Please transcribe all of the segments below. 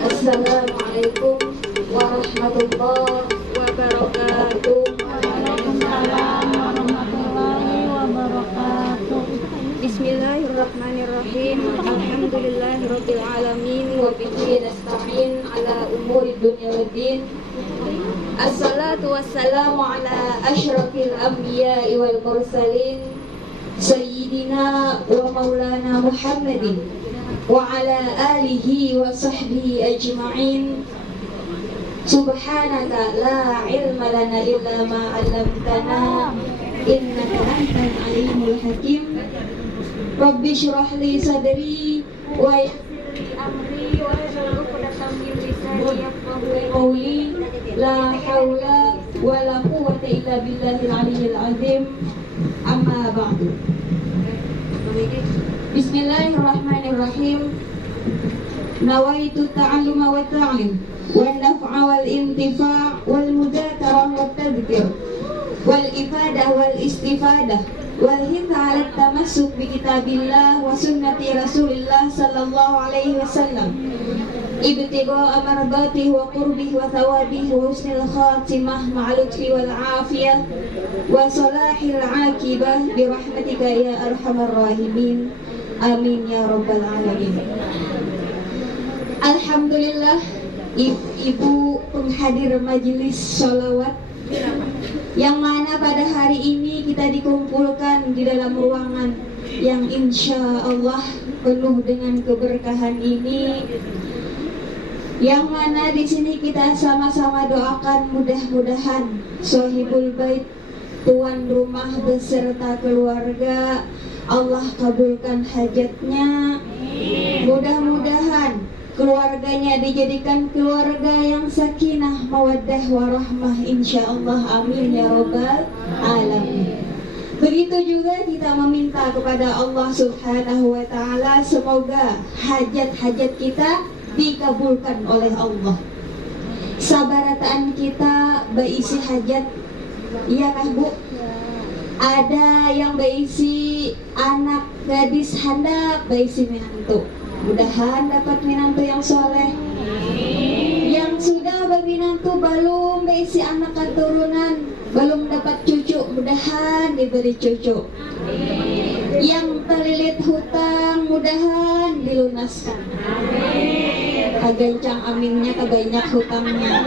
Assalamualaikum warahmatullahi wabarakatuh. Waalaikumsalam warahmatullahi wabarakatuh. Bismillahirrahmanirrahim. Alhamdulillahirabbil alamin wa bihi nasta'in ala umuri dunya waddin. Assalatu wassalamu ala asyrafil anbiya'i wal mursalin sayyidina wa maulana Muhammadin wa ala alihi wa sahbihi ajma'in. Subhanaka la ilma lana illa ma 'allamtana innaka antal alimul hakim. Rabbi shrah li sadri wa yassir li amri wa hlul 'uqdatam min lisani yafqahu qawli. La haula wa la quwwata illa billahil aliyyil azim. Amma ba'du. Bismillahirrahmanirrahim. Nawaitu ta'alluma wa ta'lim wal naf'a wal intifa' wal mudzakarah wat tadhkir wal ifadah wal istifadah wal hitha 'ala tamassuk bi kitabillah wa sunnati Rasulillah sallallahu alaihi wasallam ibtigha'a mardatihi wa qurbihi wa thawabihi wa husnil khatimah ma'al lutfi wal 'afiyah wa salahil 'aqibah bi rahmatika ya arhamar rahimin. Amin ya rabbal alamin. Alhamdulillah, ibu penghadir majelis sholawat yang mana pada hari ini kita dikumpulkan di dalam ruangan yang insya Allah penuh dengan keberkahan ini, yang mana di sini kita sama-sama doakan mudah-mudahan Sohibul Bait, tuan rumah beserta keluarga, Allah kabulkan hajatnya. Mudah-mudahan keluarganya dijadikan keluarga yang sakinah, mawaddah, warahmah, insyaallah. Amin ya rabbal alamin. Begitu juga kita meminta kepada Allah subhanahu wa ta'ala, semoga hajat-hajat kita dikabulkan oleh Allah. Sabarataan kita berisi hajat, iya kah Bu? Ada yang berisi anak gadis hendak berisi menantu, mudahan dapat menantu yang soleh. Yang sudah berminantu belum berisi anak keturunan, belum dapat cucu, mudahan diberi cucu. Yang terlilit hutang, mudahan dilunaskan. Kagancang aminnya, kebanyak hutangnya.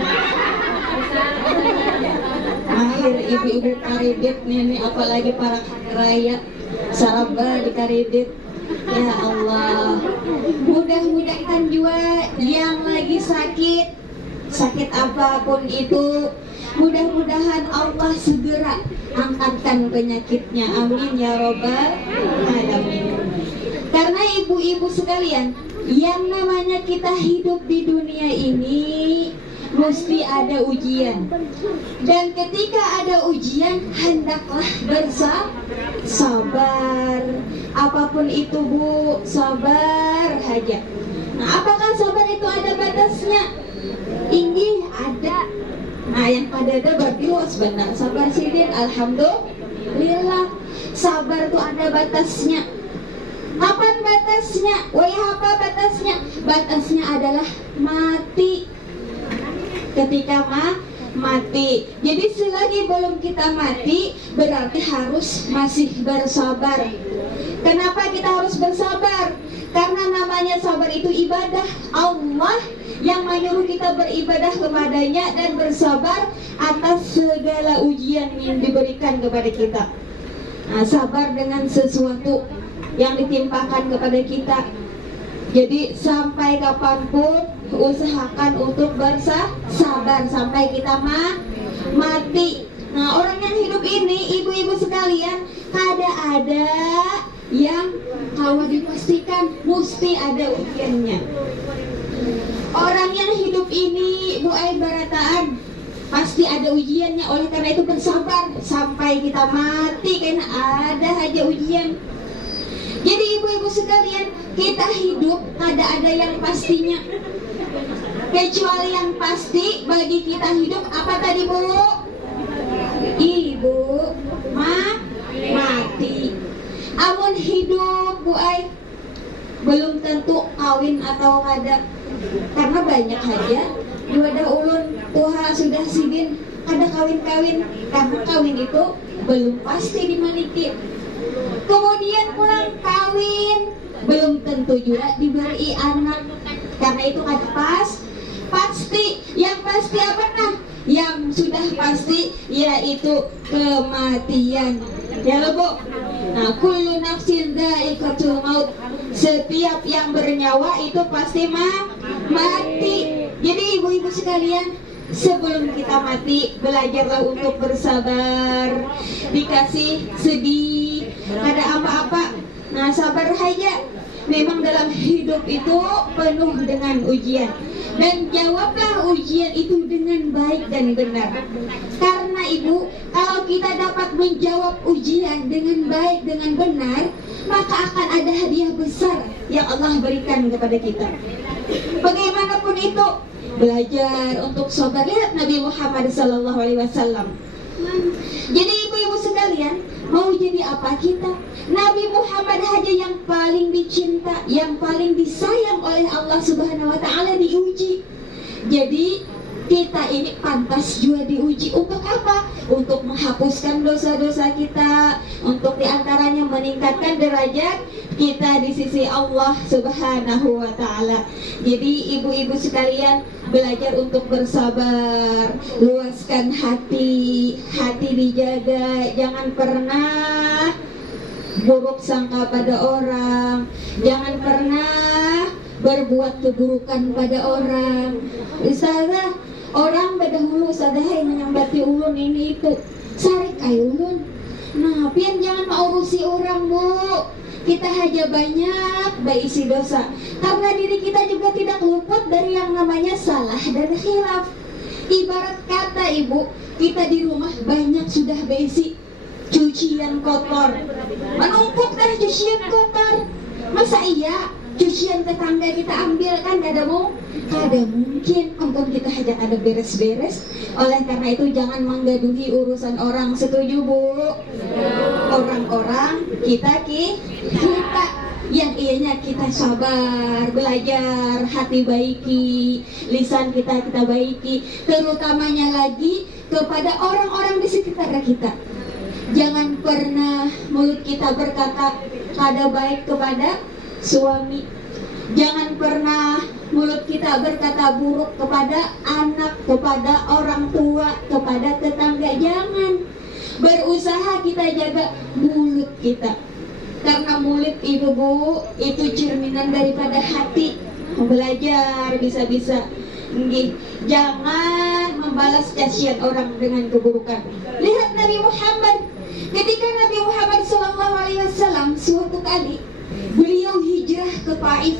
Akhir ibu-ibu karidit nih, apalagi para raya saraba di karidit. Ya Allah, mudah-mudahan juga yang lagi sakit apapun itu, mudah-mudahan Allah segera angkatkan penyakitnya. Amin ya robbal alamin. Karena ibu-ibu sekalian, yang namanya kita hidup di dunia ini mesti ada ujian, dan ketika ada ujian hendaklah bersabar. Apapun itu Bu, sabar aja. Nah, apakah sabar itu ada batasnya? Tinggi ada. Nah, yang pada ada berarti luas benar. Sabar sidin, alhamdulillah. Sabar itu ada batasnya. Kapan batasnya? Apa batasnya? Batasnya adalah mati. Ketika mati. Jadi selagi belum kita mati, berarti harus masih bersabar. Kenapa kita harus bersabar? Karena namanya sabar itu ibadah. Allah yang menyuruh kita beribadah kepadanya dan bersabar atas segala ujian yang diberikan kepada kita. Nah, sabar dengan sesuatu yang ditimpakan kepada kita. Jadi sampai kapanpun usahakan untuk bersabar sampai kita mati. Nah, orang yang hidup ini, ibu-ibu sekalian, ada yang kalau dipastikan mesti ada ujiannya. Orang yang hidup ini, Bu Ai Barataan, pasti ada ujiannya. Oleh karena itu bersabar sampai kita mati, karena ada aja ujian. Jadi ibu-ibu sekalian, kita hidup ada yang pastinya. Kecuali yang pasti bagi kita hidup apa tadi Bu? Ibu mati. Amun hidup Bu Ai belum tentu kawin atau kada. Karena banyak aja wadah ulun tuha sudah sidin ada kawin-kawin, karena kawin itu belum pasti dimiliki. Kemudian pulang kawin belum tentu juga diberi anak, karena itu ada pasti. Yang pasti apa nah? Yang sudah pasti yaitu kematian. Ya loh Bu. Nah, kullu nafsin dha'iqatul maut. Setiap yang bernyawa itu pasti mati. Jadi ibu-ibu sekalian, sebelum kita mati, belajarlah untuk bersabar. Dikasih sedih, ada apa-apa, nah sabar aja. Memang dalam hidup itu penuh dengan ujian, dan jawablah ujian itu dengan baik dan benar. Karena ibu, kalau kita dapat menjawab ujian dengan baik dengan benar, maka akan ada hadiah besar yang Allah berikan kepada kita. Bagaimanapun itu, belajar untuk sabar. Lihat Nabi Muhammad SAW. Jadi ibu-ibu sekalian, mau jadi apa kita? Nabi Muhammad aja yang paling dicinta, yang paling disayang oleh Allah Subhanahu wa Ta'ala diuji. Jadi kita ini pantas juga diuji. Untuk apa? Untuk menghapuskan dosa-dosa kita, untuk diantaranya meningkatkan derajat kita di sisi Allah Subhanahu wa Ta'ala. Jadi ibu-ibu sekalian, belajar untuk bersabar, luaskan hati dijaga, jangan pernah buruk sangka pada orang, jangan pernah berbuat keburukan pada orang. Ustazah, orang berdahulu ustazah yang menyambati ulun ini itu sarik ay ulun. Nah, pian jangan mau urusi orang Bu. Kita aja banyak berisi dosa, karena diri kita juga tidak luput dari yang namanya salah dan khilaf. Ibarat kata ibu, kita di rumah banyak sudah berisi cucian kotor, menumpuk dari cucian kotor. Masa iya cucian tetangga kita ambil? Kan kada mungkin. Ampun, kita hajak ada beres-beres. Oleh karena itu jangan menggaduhi urusan orang. Setuju Bu? Orang-orang kita yang ianya kita sabar, belajar, hati baiki, lisan kita baiki, terutamanya lagi kepada orang-orang di sekitar kita. Jangan pernah mulut kita berkata kada baik kepada suami. Jangan pernah mulut kita berkata buruk kepada anak, kepada orang tua, kepada tetangga. Jangan. Berusaha kita jaga mulut kita, karena mulut ibu Bu itu cerminan daripada hati. Belajar bisa-bisa. Jangan membalas cacian orang dengan keburukan. Lihat Nabi Muhammad. Ketika Nabi Muhammad SAW suatu kali beliau hijrah ke Taif.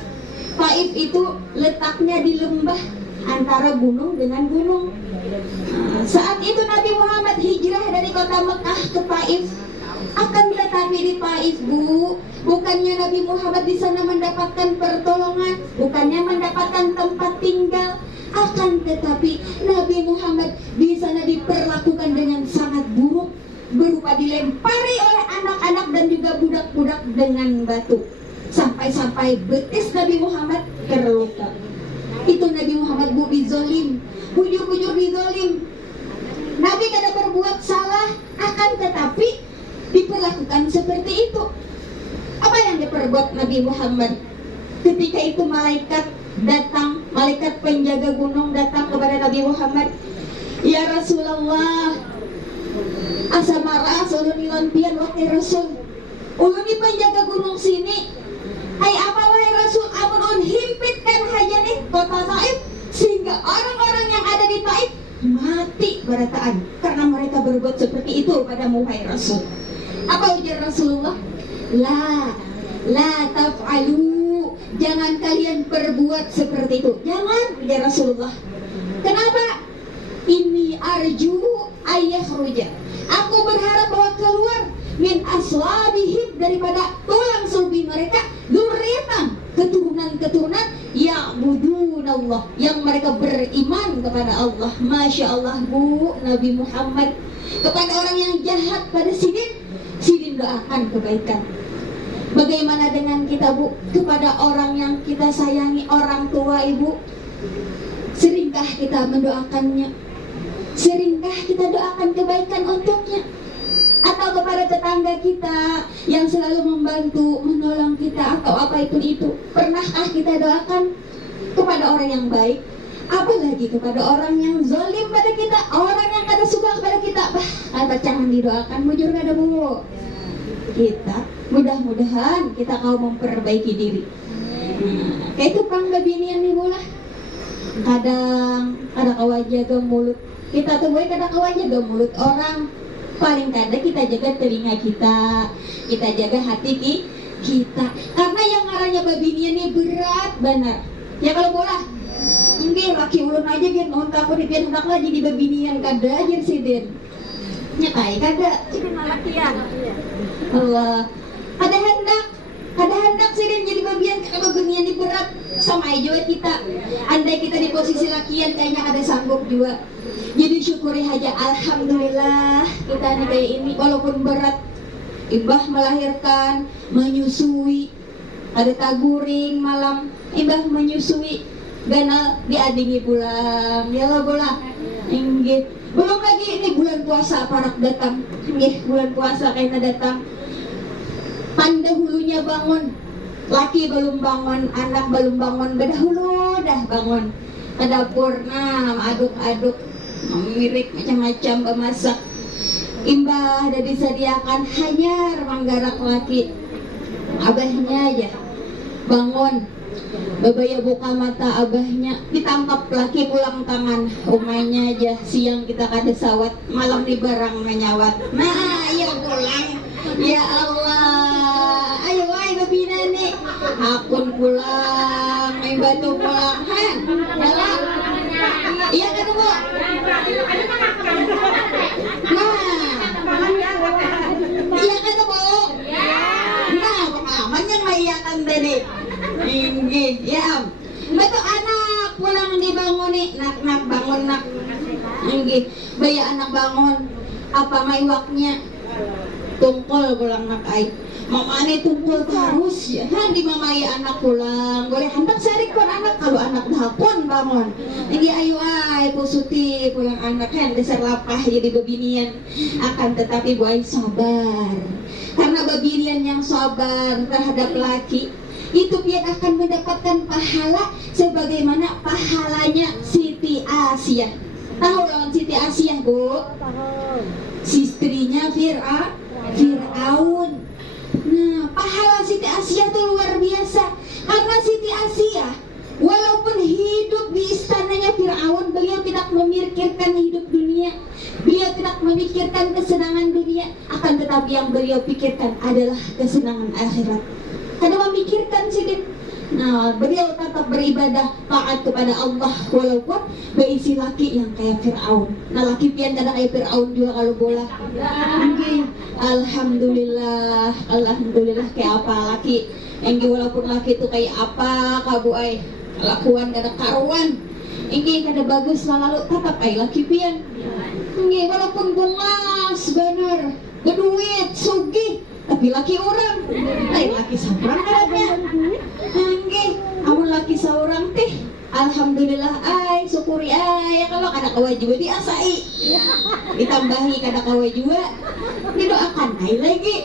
Taif itu letaknya di lembah antara gunung dengan gunung. Saat itu Nabi Muhammad hijrah dari kota Mekah ke Taif. Akan tetapi di Taif Bu, bukannya Nabi Muhammad di sana mendapatkan pertolongan, bukannya mendapatkan tempat tinggal, akan tetapi Nabi Muhammad di sana diperlakukan dengan sangat buruk, berupa dilempari oleh anak-anak dan juga budak-budak dengan batu, sampai-sampai betis Nabi Muhammad terluka. Itu Nabi Muhammad Bu dizolim, bujur-bujur dizolim. Nabi kada berbuat salah, akan tetapi diperlakukan seperti itu. Apa yang diperbuat Nabi Muhammad? Ketika itu malaikat datang, malaikat penjaga gunung datang kepada Nabi Muhammad. Ya Rasulullah, asa marah ulun ilampian wahai Rasul. Ulun di penjaga gunung sini. Hai apa wahai Rasul? Amun ulun himpitkan haja nih kota Taif, sehingga orang-orang yang ada di Taif mati berataan karena mereka berbuat seperti itu padamu wahai Rasul. Apa ujar Rasulullah? La taf'alu, jangan kalian perbuat seperti itu. Jangan, ujar Rasulullah. Kenapa? Ini arju ayakhruja, aku berharap bahwa keluar min aslabihim, daripada tulang sulbi mereka, dzurriyyatan, keturunan-keturunan ya'budunallah, yang mereka beriman kepada Allah. Masya Allah Bu, Nabi Muhammad kepada orang yang jahat pada sidin doakan kebaikan. Bagaimana dengan kita Bu, kepada orang yang kita sayangi, orang tua ibu, Seringkah kita mendoakannya? Seringkah kita doakan kebaikan untuknya? Atau kepada tetangga kita yang selalu membantu, menolong kita atau apapun itu, pernahkah kita doakan kepada orang yang baik? Apalagi kepada orang yang zalim pada kita, orang yang kada suka kepada kita, kata jangan didoakan, bujur kada bu. Kita mudah-mudahan kita kau memperbaiki diri. Kayak itu pang babinian nih bola. Kadang ada kawan jaga mulut kita tuh boy, kadang kawan jaga mulut orang. Paling kada kita jaga telinga kita jaga hati kita. Karena yang ngarannya babinian nih berat benar. Ya kalau bola, enggak laki ulun aja biar mohon takut biar hendak lagi di babinian kada aja siden. Nyatai kada. Allah, kada hendak siden jadi babinian ini berat sama aja kita. Andai kita di posisi lakian kayaknya kada sanggup juga. Jadi syukuri aja, alhamdulillah kita nih kayak ini walaupun berat. Ibah melahirkan, menyusui, ada taguring malam, ibah menyusui, ganal diadingi pulang, ya lo pulang, inggit. Belum lagi ini bulan puasa parak datang, inggit bulan puasa kayaknya datang. Pandahulunya bangun, laki belum bangun, anak belum bangun, bedahulu dah bangun. Ke dapur, nah aduk-aduk, mirip macam-macam bemasak. Imbah ada disediakan hanya manggarak laki. Abahnya aja bangun, babaya buka mata, abahnya ditangkap laki pulang tangan. Umanya aja siang kita kada sawat, malam di barang menyawat. Nah, ya pulang. Ya Allah, ayo wai babina nih. Akun pulang, main batu pulang, han? Jalan. Iya kan bu? Iya kan bu? Nah, pengalaman yang maiyakan tadi. Tinggi, ya. Betul anak pulang dibangun nih, nak bangun nak. Tinggi, bayi anak bangun. Apa maiwaknya? Tungkol pulang nak ai. Mama ini tungkol terus ya. Di mamai anak pulang. Boleh hendak sarik kon anak kalau anak dapon bangun. Tinggi ayu ai pusuti pulang anak kan dasar lapah jadi babinian. Akan tetapi bu ai sabar. Karena babinian yang sabar terhadap laki itu dia akan mendapatkan pahala sebagaimana pahalanya Siti Asia. Tahu lawan Siti Asia bu? Istrinya Fir'aun. Nah, pahala Siti Asia itu luar biasa. Karena Siti Asia walaupun hidup di istananya Fir'aun, beliau tidak memikirkan hidup dunia. Beliau tidak memikirkan kesenangan dunia, akan tetapi yang beliau pikirkan adalah kesenangan akhirat. Karena memikirkan sedikit. Nah, beliau tetap beribadah taat kepada Allah walaupun berisi laki yang kayak Fir'aun. Nah, laki pian kada kayak Fir'aun juga kalau bola. Alhamdulillah, alhamdulillah kayak apa laki. Yang walaupun laki itu kayak apa kabu ai kelakuan kada karuan. Ini kada bagus lalu tetap ai laki pian. Ini walaupun bungas bener, berduit, sugih, tapi laki orang, lain laki seorang kadanya. Angge, amun laki seorang teh, alhamdulillah ay, syukuri ay, kalau kada kawa juga diasai, ditambahi kada kawa juga, didoakan ay lagi.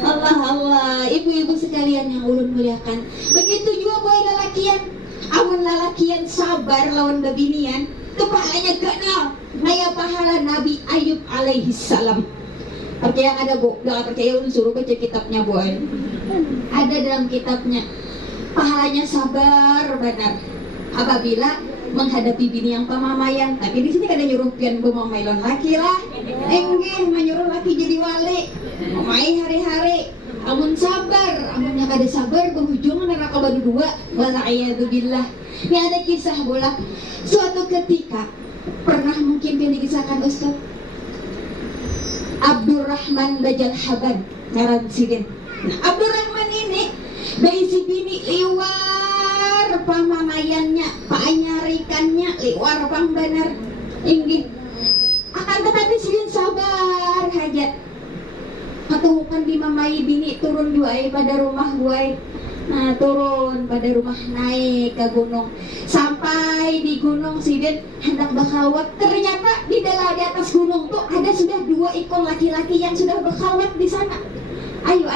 Allah Allah, ibu-ibu sekalian yang ulun muliakan. Begitu juga boy lalakian, amun lalakian sabar lawan babinian, kepalanya ganal, ngaya pahala Nabi Ayub alaihi salam. Percaya ada bu, jangan percaya ulun suruh baca kitabnya bu. Ada dalam kitabnya pahalanya sabar benar apabila menghadapi bini yang pemamaian. Tapi di sini kada nyuruh pian pemamailon laki lah, enggih menyuruh laki jadi wali, mamai hari-hari. Amun sabar, amunnya kada sabar berujung neraka baru dua. Wala'iyadzubillah. Ini ada kisah bola. Suatu ketika pernah mungkin pian dikisahkan Ustaz Abdurrahman Bajal Haban ngaran sidin. Nah, Abdurrahman ini baisi bini liwar pamamayannya, paanyarikannya liwar pang bener. Inggih. Akan tetapi sidin sabar aja. Katuhukan di mamai bini turun duai pada rumah buai. Nah, turun pada rumah naik ke gunung. Sampai di gunung Sidin hendak berkhalwat. Ternyata di atas gunung tuh ada sudah 2 ekor laki-laki yang sudah berkhalwat di sana. Ayo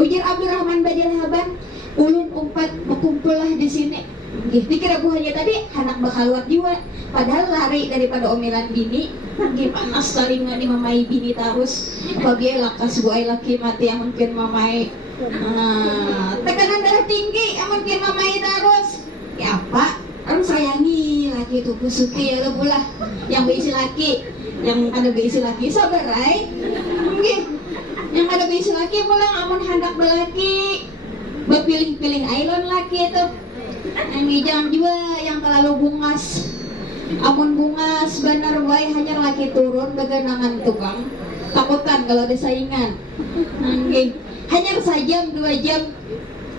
ujar Abdurrahman Bajal Haban, ulun umpat berkumpullah di sini. Pikir Abu Haja tadi hendak berkhalwat juga, padahal lari daripada omelan bini. Panas sekali nggak dimamai bini terus. Apabila lakas buai laki mati yang mungkin mamai. Tekanan darah tinggi yang mungkin mamai terus. Ya apa? Orang sayangi laki itu kusuti ya pula. Yang berisi laki, yang ada berisi laki sabar yang ada berisi laki pulang amun hendak belaki berpilih-pilih ailon laki itu. Yang jangan juga yang terlalu bungas. Amun bungas benar wae hanya laki turun begenangan tukang. Takutkan kalau ada saingan. Hanya sejam 2 jam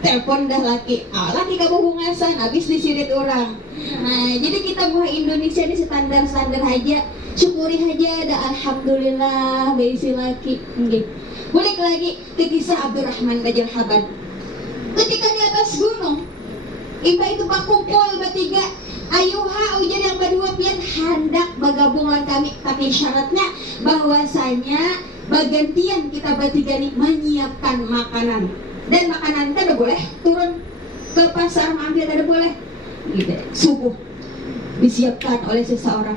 telepon dah laki. Laki kamu bungasan habis disirit orang. Nah, jadi kita buah Indonesia ini standar-standar aja. Syukuri aja ada alhamdulillah berisi laki. Balik lagi ke kisah Abdurrahman Bajal Haban. Ketika di atas gunung, Iba itu berkumpul bertiga. Ayuha ujar yang berdua pian hendak bergabung dengan kami, tapi syaratnya bahwasanya bagantian kita bertiga nih menyiapkan makanan. Dan makanan itu ada boleh turun ke pasar mampir ada boleh. Gitu. Subuh disiapkan oleh seseorang.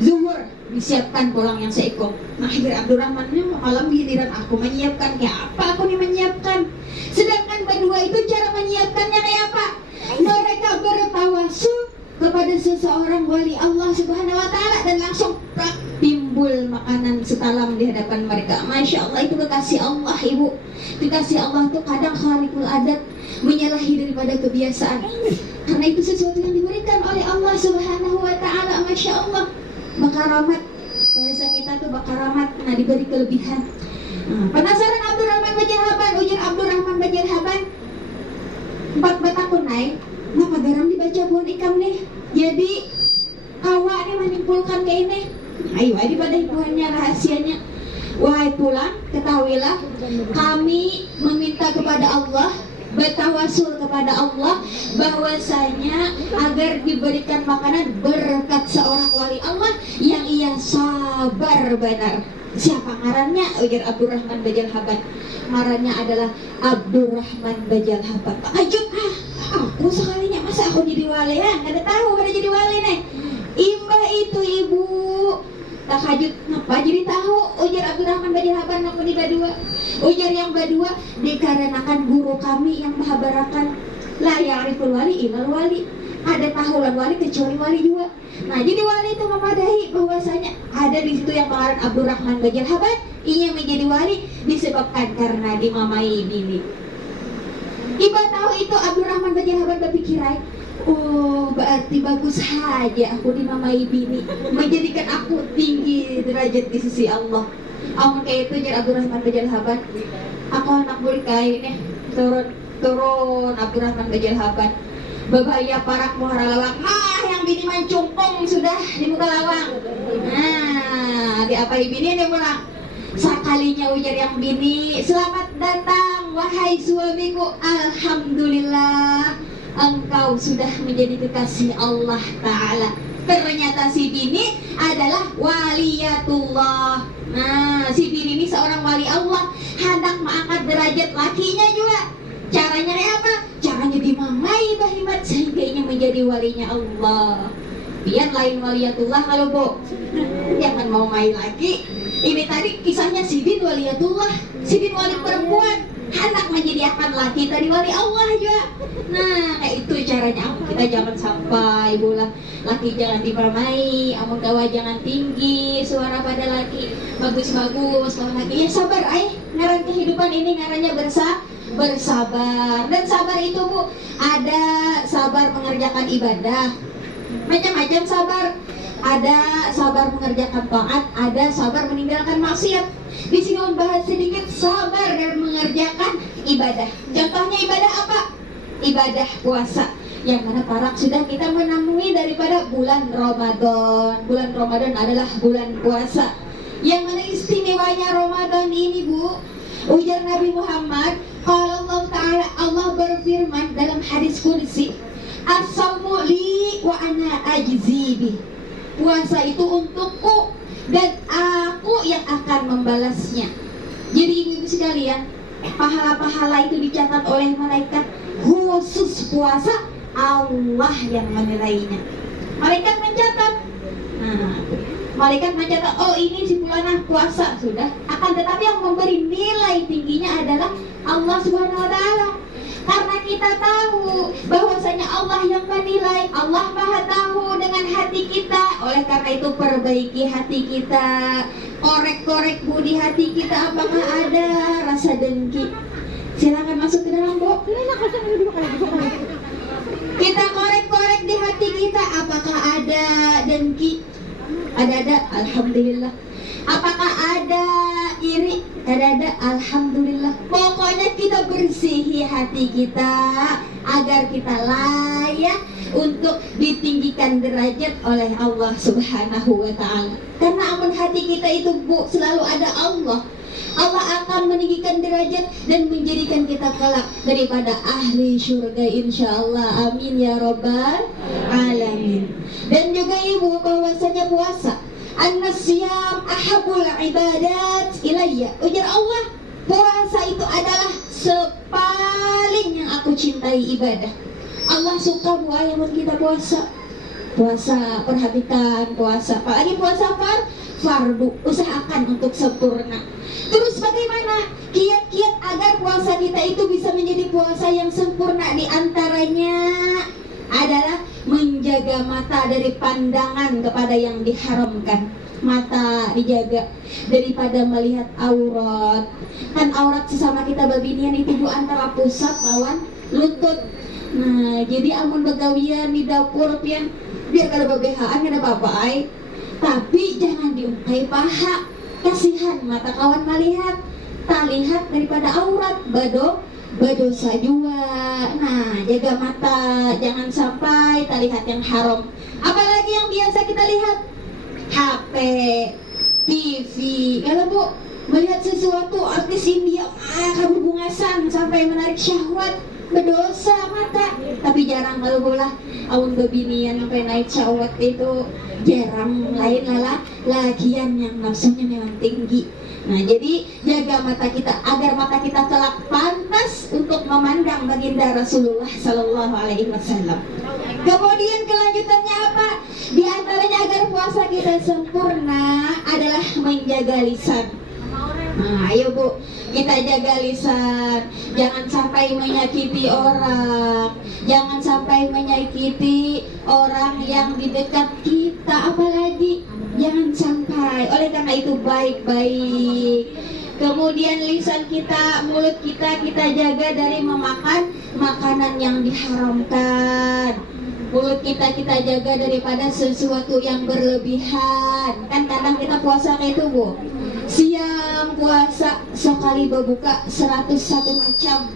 Zuhur disiapkan pulang yang seekor. Nah, Abdurrahman ini malam giliran aku menyiapkan. Kayak apa aku nih menyiapkan? Sedangkan berdua itu cara menyiapkannya kayak apa? Mereka bertawasul kepada seseorang wali Allah Subhanahu wa taala dan langsung timbul makanan setalam di hadapan mereka. Masya Allah, itu kekasih Allah, Ibu. Kekasih Allah tuh kadang kharikul adat, menyalahi daripada kebiasaan. Karena itu sesuatu yang diberikan oleh Allah Subhanahu wa taala. Masya Allah, bakaramat. Bahasa kita tuh bakaramat, nah diberi kelebihan. Penasaran Abdurrahman Bajal Haban, ujar Abdurrahman Bajal Haban, 4 batakun naik. Ngapa garam dibaca buan ikam nih? Jadi awak nih menyimpulkan ke ini. Ayo daripada ibuannya rahasianya. Wahai pulang, ketahuilah kami meminta kepada Allah, bertawasul kepada Allah bahwasanya agar diberikan makanan berkat seorang wali Allah yang ia sabar benar. Siapa ngarannya? Ujar Abdurrahman Bajal Haban. Ngarannya adalah Abdurrahman Bajal Haban. Takjub aku sekalinya masa aku jadi wali ya? Nggak ada tahu ada jadi wali nih. Imbah itu ibu. Takjub ngapa jadi tahu? Ujar Abdurrahman Bajal Haban aku di badua. Ujar yang badua dikarenakan guru kami yang menghabarakan la ya'riful wali illal wali. Ada tahulan wali kecuali wali juga. Nah, jadi wali itu memadahi bahwasanya ada di situ yang pengaran Abdurrahman Bajal Haban, ia menjadi wali disebabkan karena dimamai bini. Iba tahu itu Abdurrahman Bajal Haban berpikiran, oh berarti bagus saja aku dimamai bini, menjadikan aku tinggi derajat di sisi Allah. Amun kayak itu jar Abdurrahman Bajal Haban, aku anak murid kayak ini turun Abdurrahman Bajal Haban. Babaya parak muhara lawak. Nah, yang bini mancungkung sudah di muka lawang. Nah, diapai bini dia pulang. Sekalinya ujar yang bini, selamat datang wahai suamiku. Alhamdulillah, engkau sudah menjadi kekasih Allah Ta'ala. Ternyata si bini adalah waliyatullah. Nah, si bini ini seorang wali Allah, hendak mengangkat derajat lakinya juga. Caranya kayak apa? Caranya dimamai bahimat sehingga ini menjadi walinya Allah. Biar lain waliyatullah kalau bu. Jangan mau main lagi. Ini tadi kisahnya Sidin waliyatullah, Sidin wali perempuan, anak menjadi laki tadi wali Allah juga. Nah, kayak itu caranya. Kita jangan sampai bola laki jangan dimamai, amun gawa jangan tinggi suara pada laki. Bagus-bagus kalau laki ya sabar ngaran kehidupan ini ngarannya bersabar. Dan sabar itu bu, ada sabar mengerjakan ibadah, macam-macam sabar. Ada sabar mengerjakan taat, ada sabar meninggalkan maksiat. Di sini membahas sedikit sabar dan mengerjakan ibadah. Contohnya ibadah apa? Ibadah puasa, yang mana parak sudah kita menemui daripada bulan Ramadan. Bulan Ramadan adalah bulan puasa. Yang mana istimewanya Ramadan ini bu, ujar Nabi Muhammad, kalau Allah Ta'ala, Allah berfirman dalam hadis qudsi, as-sawmu li wa bi. Puasa itu untukku dan aku yang akan membalasnya. Jadi ibu-ibu sekalian, pahala-pahala itu dicatat oleh malaikat. Khusus puasa Allah yang menilainya. Malaikat mencatat. Nah, malaikat mencatat, oh ini si fulanah puasa sudah. Akan tetapi yang memberi nilai tingginya adalah Allah Subhanahu wa taala. Karena kita tahu bahwasanya Allah yang menilai, Allah Maha tahu dengan hati kita. Oleh karena itu perbaiki hati kita, korek-korek budi hati kita, apakah ada rasa dengki. Silakan masuk ke dalam, Bu. Kita korek-korek di hati kita, apakah ada dengki? Ada, alhamdulillah. Apakah ada iri? Ada, alhamdulillah. Pokoknya kita bersihi hati kita agar kita layak untuk ditinggikan derajat oleh Allah Subhanahu wa taala. Karena amun hati kita itu, Bu, selalu ada Allah. Allah akan meninggikan derajat dan menjadikan kita kelak daripada ahli syurga insyaallah. Amin ya rabbal alamin. Dan juga ibu, bahwasanya puasa an-nasyam ahabul ibadat ilayya. Ujar Allah, puasa itu adalah sepaling yang aku cintai ibadah. Allah suka buat yang kita puasa. Puasa, perhatikan puasa. Apalagi puasa fardu, usahakan untuk sempurna. Terus bagaimana kiat-kiat agar puasa kita itu bisa menjadi puasa yang sempurna? Di antaranya adalah menjaga mata dari pandangan kepada yang diharamkan. Mata dijaga daripada melihat aurat. Kan aurat sesama kita babinian itu, Bu, antara pusat lawan lutut. Nah, jadi amun begawian di dapur pian, biar kada bebehaan kada apa-apa ai. Tapi jangan diungkai paha. Kasihan mata kawan melihat, tak lihat daripada aurat, berdosa juga. Nah, jaga mata, jangan sampai tak lihat yang haram. Apalagi yang biasa kita lihat, HP, TV. Kalau, Bu, melihat sesuatu artis India, kabur-bungasan sampai menarik syahwat, berdosa mata. Tapi jarang kalau bola awun bebinian sampai naik syahwat itu jarang. Lain lagian yang nafsunya memang tinggi. Nah, jadi jaga mata kita agar mata kita kelak pantas untuk memandang baginda Rasulullah Sallallahu Alaihi Wasallam. Kemudian kelanjutannya apa? Di antaranya agar puasa kita sempurna adalah menjaga lisan. Nah, ayo, Bu, kita jaga lisan. Jangan sampai menyakiti orang. Jangan sampai menyakiti orang yang di dekat kita. Apalagi jangan sampai. Oleh karena itu baik-baik. Kemudian lisan kita, mulut kita jaga dari memakan makanan yang diharamkan. Mulut kita jaga daripada sesuatu yang berlebihan. Kan kadang kita puasa kayak itu, Bu. Siang puasa sekali berbuka 101 macam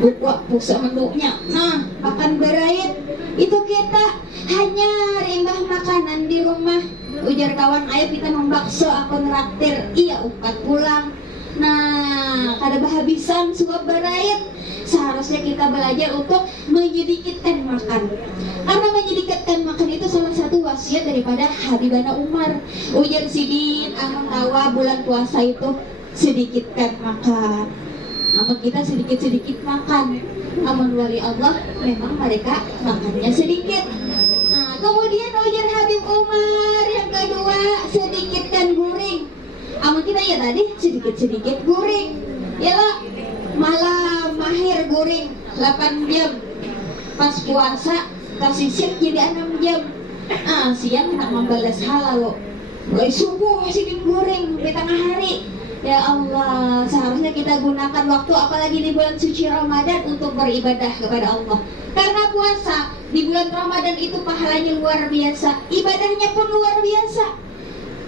buka puasa menunya. Nah, makan berait itu kita hanya rimbah makanan di rumah. Ujar kawan, ayo kita membakso, aku neraktir. Iya, upat pulang. Nah, kada bahabisan suap berait. Seharusnya kita belajar untuk menyedikitkan makan. Karena menyedikitkan makan itu salah satu wasiat daripada Habibana Umar. Ujar sidin, amun tawa bulan puasa itu sedikitkan makan. Amun kita sedikit-sedikit makan. Amun wali Allah memang mereka makannya sedikit. Nah, kemudian ujar Habib Umar yang kedua, sedikitkan guring. Amun kita ya tadi sedikit-sedikit guring. Yalah, malam mahir guring 8 jam. Pas puasa kasih sip jadi 6 jam. Ah, siang nak membalas halal. Mulai subuh sedikit guring sampai tengah hari. Ya Allah, seharusnya kita gunakan waktu apalagi di bulan suci Ramadan untuk beribadah kepada Allah. Karena puasa di bulan Ramadan itu pahalanya luar biasa, ibadahnya pun luar biasa.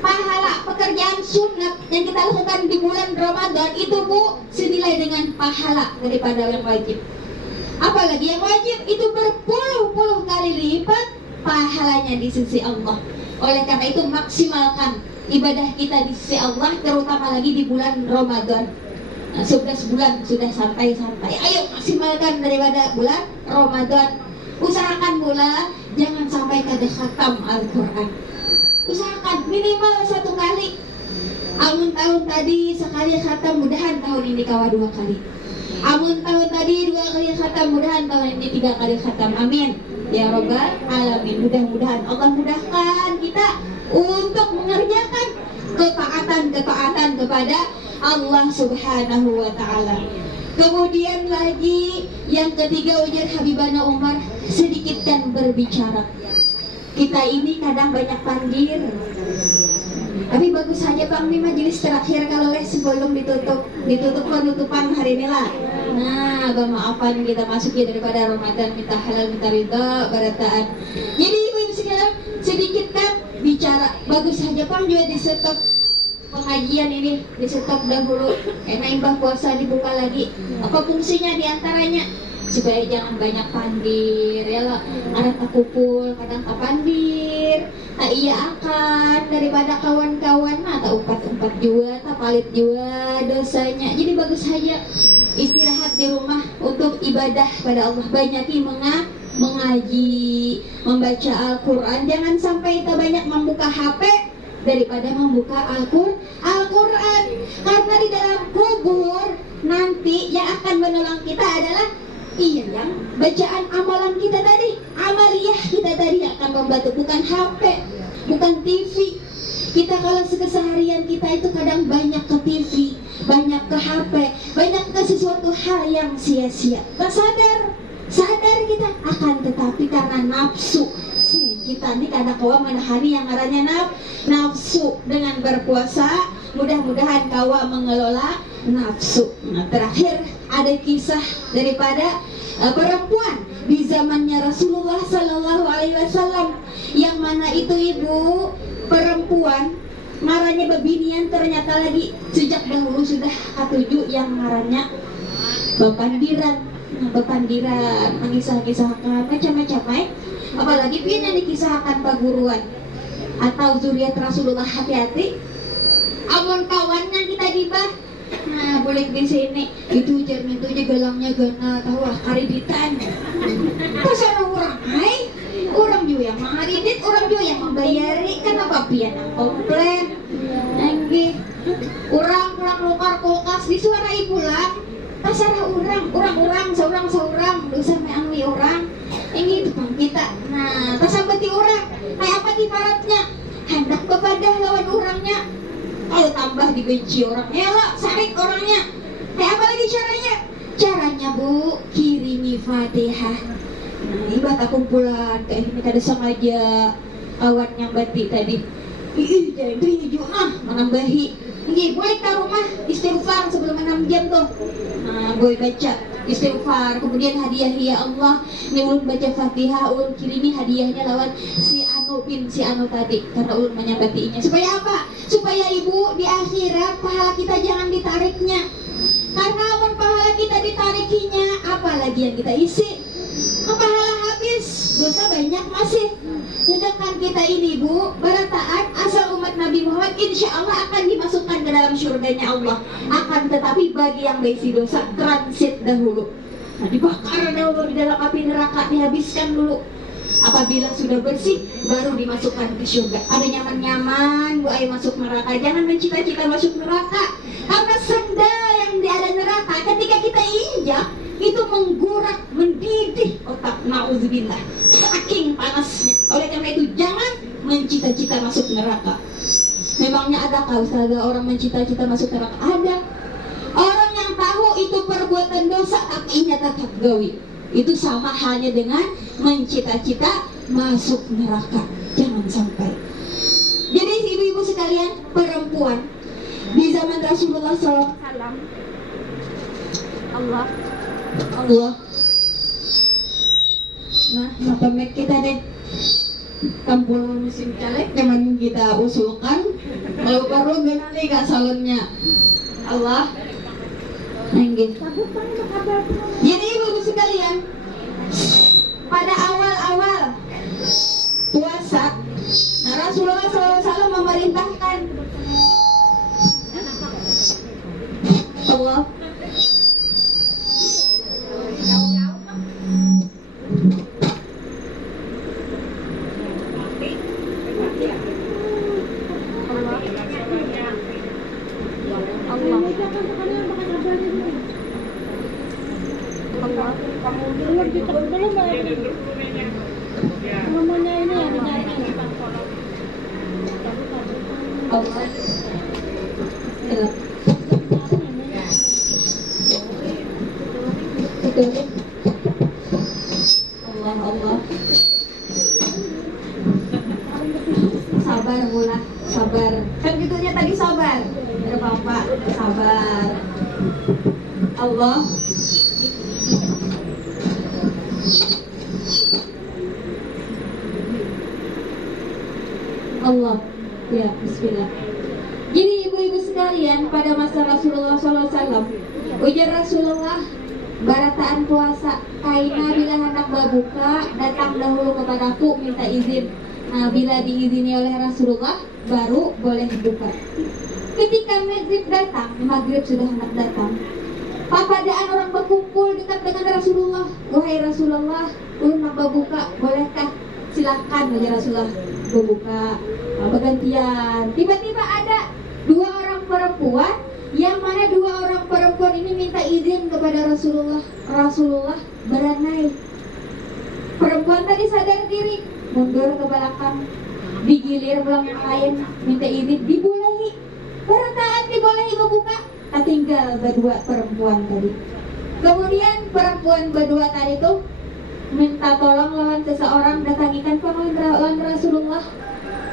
Pahala pekerjaan sunat yang kita lakukan di bulan Ramadan itu, Bu, senilai dengan pahala daripada yang wajib. Apalagi yang wajib itu berpuluh-puluh kali lipat pahalanya di sisi Allah. Oleh karena itu maksimalkan ibadah kita di sisi Allah, terutama lagi di bulan Ramadan. Nah, 11 bulan sudah santai-santai. Ayo maksimalkan daripada bulan Ramadan. Usahakan pula jangan sampai kada khatam Al-Quran. Usahakan minimal 1 kali. Amun tahun tadi sekali khatam, mudahan tahun ini kawa 2 kali. Amun tahun tadi 2 kali khatam, mudahan tahun ini 3 kali khatam. Amin ya Rabbal Alamin. Mudah-mudahan Allah mudahkan kita untuk mengerjakan ketaatan kepada Allah Subhanahu wa Ta'ala. Kemudian lagi yang ketiga, ujar Habibana Umar, sedikitkan berbicara. Kita ini kadang banyak pandir, tapi bagus saja Bang, nih majelis terakhir kalau sebelum ditutup penutupan hari ini lah. Nah, maafan kita masuk ya daripada Ramadan, minta halal, minta ridha, barataan. Jadi ibu-ibu sekalian, sedikitkan bicara. Bagus saja Bang juga di stop pengajian ini, di stop dahulu. Karena imbah puasa dibuka lagi. Apa fungsinya diantaranya? Supaya jangan banyak pandir, ya lah. Ada takupul, kadang tak pandir, tak iya akan daripada kawan-kawan, nah tak umpat juga, tak palit juga dosanya. Jadi bagus saja istirahat di rumah untuk ibadah pada Allah. Banyaki mengaji, membaca Al-Quran. Jangan sampai kita banyak membuka HP daripada membuka Al-Quran. Karena di dalam kubur nanti yang akan menolong kita adalah yang bacaan amalan kita tadi, amaliyah kita tadi akan membantu, bukan HP, bukan TV. Kita kalau keseharian kita itu kadang banyak ke TV, banyak ke HP, banyak ke sesuatu hal yang sia-sia. Tak sadar kita akan, tetapi karena nafsu kita ini kadang kawa menahani yang ngarannya nafsu. Dengan berpuasa mudah-mudahan kawa mengelola nafsu. Nah, terakhir ada kisah daripada perempuan di zamannya Rasulullah Sallallahu Alaihi Wasallam, yang mana itu ibu perempuan marahnya bebinian, ternyata lagi sejak dahulu sudah ketujuh yang marahnya bepandiran. Bepandiran mengisah-kisahkan macam-macam, apalagi pina dikisahkan paguruan atau zuriat Rasulullah. Hati-hati amun kawannya kita dibah. Nah, boleh di sini itu jernih itu aja galangnya gana tahu kariditan. Pasal orang, orang juga yang mengaridit, orang juga yang membayari, kenapa pian yang komplain? Nanggi, orang pulang lokar kulkas disuarai pulang. Pasal orang seorang dosa meangli orang. Ini itu bang kita. Nah, pasal beti orang, kayak apa di baratnya? Hendak kepada lawan orangnya. Kalau tambah dibenci orangnya lah, sarik orangnya. Kayak apa lagi caranya? Caranya Bu, kirimi Fatihah. Nah, ibadah kumpulan kayak ini kada sengaja kawan yang bati tadi. Jadi juga menambahi. Nggih, boleh ke rumah istighfar sebelum 6 jam tuh. Nah, boleh baca istighfar, kemudian hadiah ya Allah. Ini ulun baca Fatihah, ulun kirimi hadiahnya lawan si Anu tadi, karena ulun menyambatinya. Supaya apa? Supaya ibu di akhirat pahala kita jangan ditariknya. Karena amun pahala kita ditarikinya, apalagi yang kita isi? Pahala habis, dosa banyak masih. Sedangkan kita ini Bu, berataan asal umat Nabi Muhammad insya Allah akan dimasukkan ke dalam surganya Allah. Akan tetapi bagi yang berisi dosa, transit dahulu. Nah, dibakar dahulu di dalam api neraka, dihabiskan dulu. Apabila sudah bersih, baru dimasukkan ke surga. Ada nyaman-nyaman Bu ay masuk neraka. Jangan mencita-cita masuk neraka, karena senda yang di ada neraka ketika kita injak itu menggurak, mendidih otak, na'udzubillah, saking panasnya. Oleh karena itu jangan mencita-cita masuk neraka. Memangnya adakah Ustazah orang mencita-cita masuk neraka? Ada. Orang yang tahu itu perbuatan dosa tapi tetap gawi, itu sama halnya dengan mencita-cita masuk neraka. Jangan sampai. Jadi ibu-ibu sekalian, perempuan di zaman Rasulullah SAW, Allah. Nah, pemek kita deh kampung musim caleg zaman kita usulkan kalau baru ganti kak salonnya Allah. Nggih. Jadi ibu-ibu sekalian, pada awal-awal puasa, nah Rasulullah SAW memerintahkan Allah Namanya ini ya dinyanyi. Allah. Ya. Betul. Allah Allah. Sabar mula, sabar. Kan gitunya tadi sabar. Ada Bapak, sabar. Allah. Allah. Ya, bismillah. Jadi ibu-ibu sekalian, pada masa Rasulullah SAW, ujar Rasulullah, barataan puasa, kaina bila hendak berbuka, datang dahulu kepadaku minta izin. Nah, bila diizini oleh Rasulullah, baru boleh buka. Ketika maghrib sudah hendak datang. Papadaan orang berkumpul dekat dengan Rasulullah. Wahai Rasulullah, hendak berbuka, bolehkah? Silakan, wahai Rasulullah, berbuka. Nah, bergantian. Tiba-tiba ada dua orang perempuan, yang mana dua orang perempuan ini minta izin kepada Rasulullah. Rasulullah beranai. Perempuan tadi sadar diri, mundur ke belakang, digilir pulang yang lain, minta izin, dibolehi. Barataan dibolehi membuka, tinggal berdua perempuan tadi. Kemudian perempuan berdua tadi tuh minta tolong lawan seseorang, datangikan lawan Rasulullah.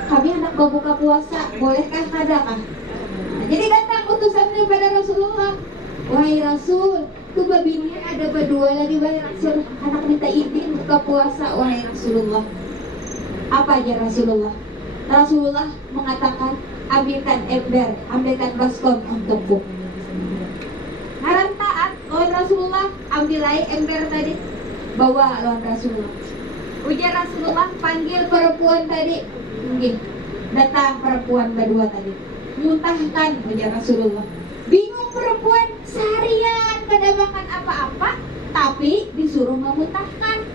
Kami hendak berbuka puasa, bolehkah kadakah? Nah, jadi datang utusan kepada Rasulullah. Wahai Rasul, kebabini ada berdua lagi, wahai Rasul, anak minta izin buka puasa, wahai Rasulullah. Apa aja Rasulullah? Rasulullah mengatakan, ambilkan ember, ambilkan baskom untukku. Ngaran taat, lawan Rasulullah, ambilai ember tadi, bawa lawan Rasulullah. Ujar Rasulullah, panggil perempuan tadi. Datang perempuan berdua tadi, muntahkan, ujar Rasulullah. Bingung perempuan, seharian kada makan apa-apa, tapi disuruh memuntahkan.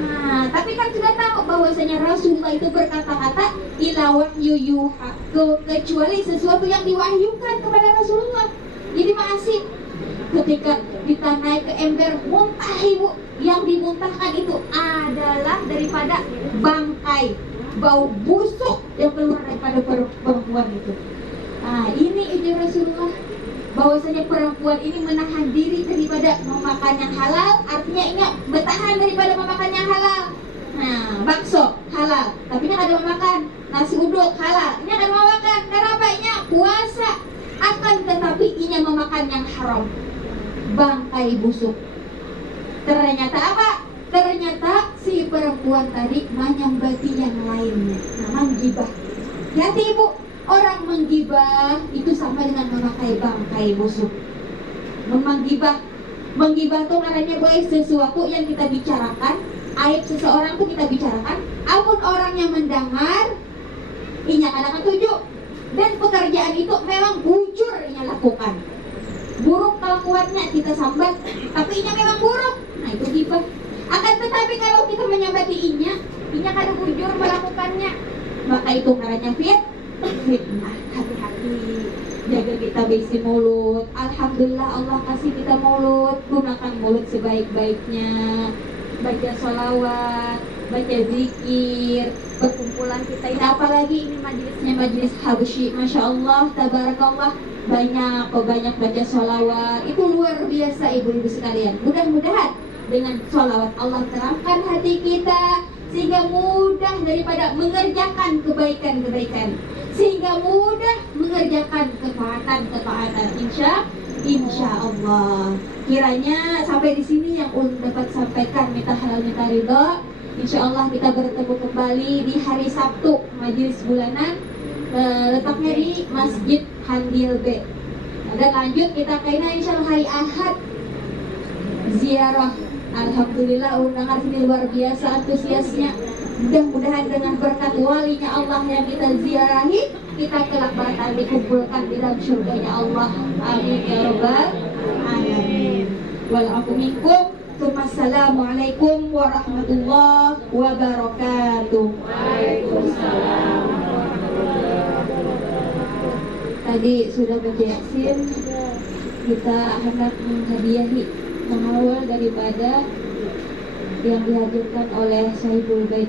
Nah, tapi kan sudah tahu bahwasanya Rasulullah itu berkata-kata ila wahyu yuha, kecuali sesuatu yang diwahyukan kepada Rasulullah. Jadi masih ketika ditanai ke ember, muntah ibu. Yang dimuntahkan itu adalah daripada bangkai, bau busuk yang keluar daripada perempuan itu. Nah, ini ide Rasulullah, bahwasanya perempuan ini menahan diri daripada memakan yang halal, artinya ini bertahan daripada memakan yang halal. Nah, bakso halal, tapi ini ada memakan. Nasi uduk halal, ini ada memakan. Kenapa? Ini puasa, akan tetapi ini memakan yang haram, bangkai busuk. Ternyata apa? Ternyata si perempuan tadi menyambati yang lainnya. Nah, menggibah. Hati ibu, orang menggibah itu sama dengan memakai bangkai busuk. Menggibah itu artinya baik sesuatu yang kita bicarakan, aib seseorang itu kita bicarakan, apun orang yang mendengar, inya kadang tujuh, dan pekerjaan itu memang bujur inya lakukan. Buruk kelakuannya kita sambat, tapi inya memang buruk. Nah, itu gibah. Akan tetapi kalau kita menyambati inya kada bujur melakukannya, maka itu karena fitnah. Hati-hati, jaga kita bisi mulut. Alhamdulillah Allah kasih kita mulut, gunakan mulut sebaik-baiknya. Baca sholawat, baca zikir, perkumpulan kita ini, apalagi ini majelisnya majelis habsyi, masya Allah, tabarakallah, banyak baca sholawat, itu luar biasa ibu-ibu sekalian. Mudah-mudahan dengan sholawat Allah terangkan hati kita, sehingga mudah daripada mengerjakan kebaikan-kebaikan, sehingga mudah mengerjakan ketaatan-ketaatan. Insya Allah. Kiranya sampai di sini yang dapat sampaikan, minta halal minta ridho. Insya Allah kita bertemu kembali di hari Sabtu majelis bulanan, letaknya di Masjid Handil B. Dan lanjut kita kaina insya Allah hari Ahad ziarah. Alhamdulillah undangan ini luar biasa antusiasnya. Mudah-mudahan dengan berkat walinya Allah yang kita ziarahi, kita kelak bakal dikumpulkan di dalam surganya Allah. Amin ya rabbal alamin. Wal afu minkum. Assalamualaikum warahmatullahi wabarakatuh. Waalaikumsalam. Tadi sudah baca Yasin, kita hendak menghadiahi mengawal daripada yang dihadirkan oleh Sahibul Bait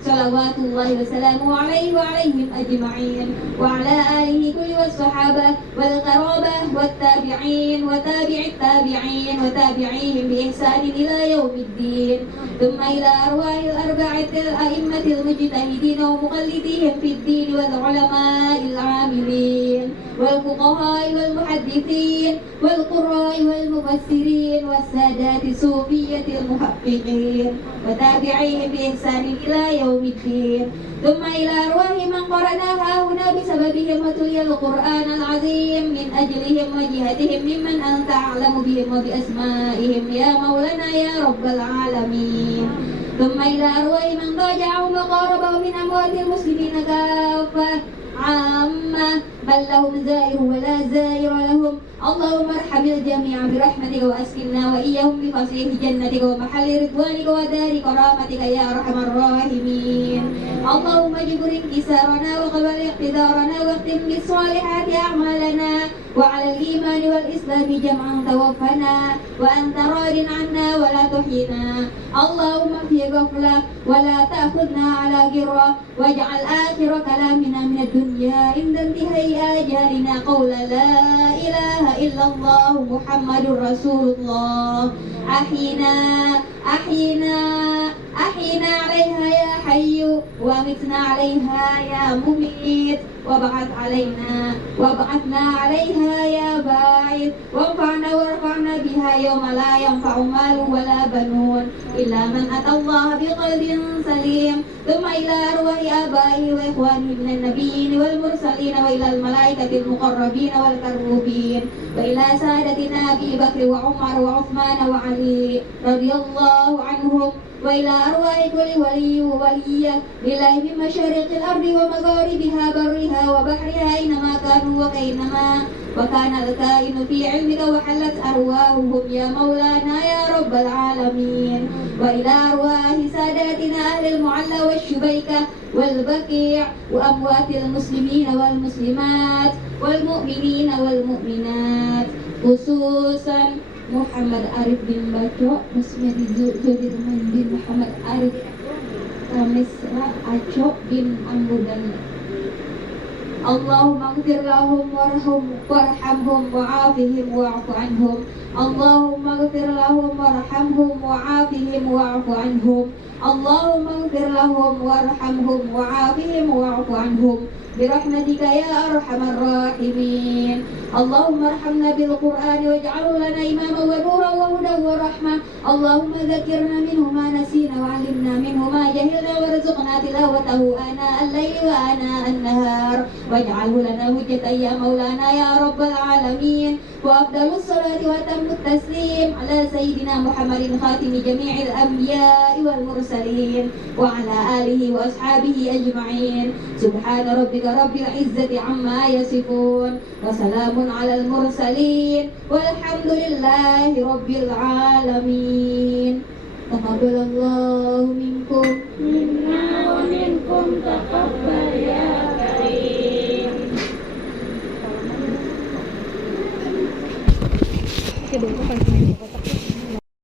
صلوات الله وسلامه عليه وعليهم أجمعين وعلى آله كل والصحابة والقرابة والتابعين وتابع التابعين وتابعيهم بإحسان إلى يوم الدين ثم إلى أرواح الأربعة الأئمة المجتهدين ومقلديهم في الدين والعلماء العاملين والفقهاء والمحدثين والقراء والمفسرين والسادات الصوفية المحققين وتابعيهم بإحسان إلى يوم الدين ثم إلى أرواح من قرناها هنا بسببهم وتلي القرآن العظيم من أجلهم وجهتهم ممن أنت أعلم بهم وبأسمائهم يا مولانا يا رب العالمين ثم إلى أرواح من ضاجعهم وقاربهم من أموات المسلمين كافة عامة بل لهم زائر ولا زائر لهم اللهم ارحم الجميع برحمتك وأسكننا وإياهم بفصيح جنتك ومحل رضوانك ودار كرامتك يا أرحم الراحمين اللهم اجبر انكسارنا وقبل اقتدارنا واختم بالصالحات أعمالنا وعلى الإيمان والإسلام جمعا توفنا وأنت راض عنا ولا تحينا اللهم في غفلة ولا تأخذنا على غرة واجعل آخر كلامنا من الدنيا عند انتهاء آجالنا قول لا إله إلا الله محمد رسول الله أحينا أحينا أحينا عليها يا حي ومتنا عليها يا مميت وابعثنا عليها يا باعث وانفعنا وارفعنا بها يوم لا ينفع مال ولا بنون إلا من أتى الله بقلب سليم ثم إلى أرواح آبائه وإخوانه من النبيين والمرسلين وإلى الملائكة المقربين والكروبين وإلى سادتنا أبي بكر وعمر وعثمان وعلي رضي الله عنهم وإلى أرواح كل ولي وولية لله من مشارق الأرض ومغاربها برها وبحرها أينما كانوا وكينما وكان الكائن في علمك وحلت أرواحهم يا مولانا يا رب العالمين وإلى أرواح ساداتنا أهل المعلى والشبيكة والبقيع وأموات المسلمين والمسلمات والمؤمنين والمؤمنات خصوصا Muhammad Arif bin Baco, Musmedi Zudirman bin Muhammad Arif, Misra Aco bin Ambudan. Allahumma ighfir lahum warhamhum wa'afihim wa'fu anhum. Allahumma ighfir lahum warhamhum wa'afihim wa'fu anhum. Allahumma ighfir lahum warhamhum wa'afihim wa'fu anhum. برحمتك يا أرحم الراحمين اللهم ارحمنا بالقرآن واجعله لنا إماما ونورا وهدى ورحمة اللهم ذكرنا منه ما نسينا وعلمنا منه ما جهلنا وارزقنا تلاوته آناء الليل وآناء النهار واجعله لنا حجة يا مولانا يا رب العالمين وأفضل الصلاة وأتم التسليم على سيدنا محمد خاتم جميع الأنبياء والمرسلين وعلى آله وأصحابه أجمعين سبحان ربك رب العزة عما يصفون وسلام على المرسلين والحمد لله رب العالمين تقبل الله منكم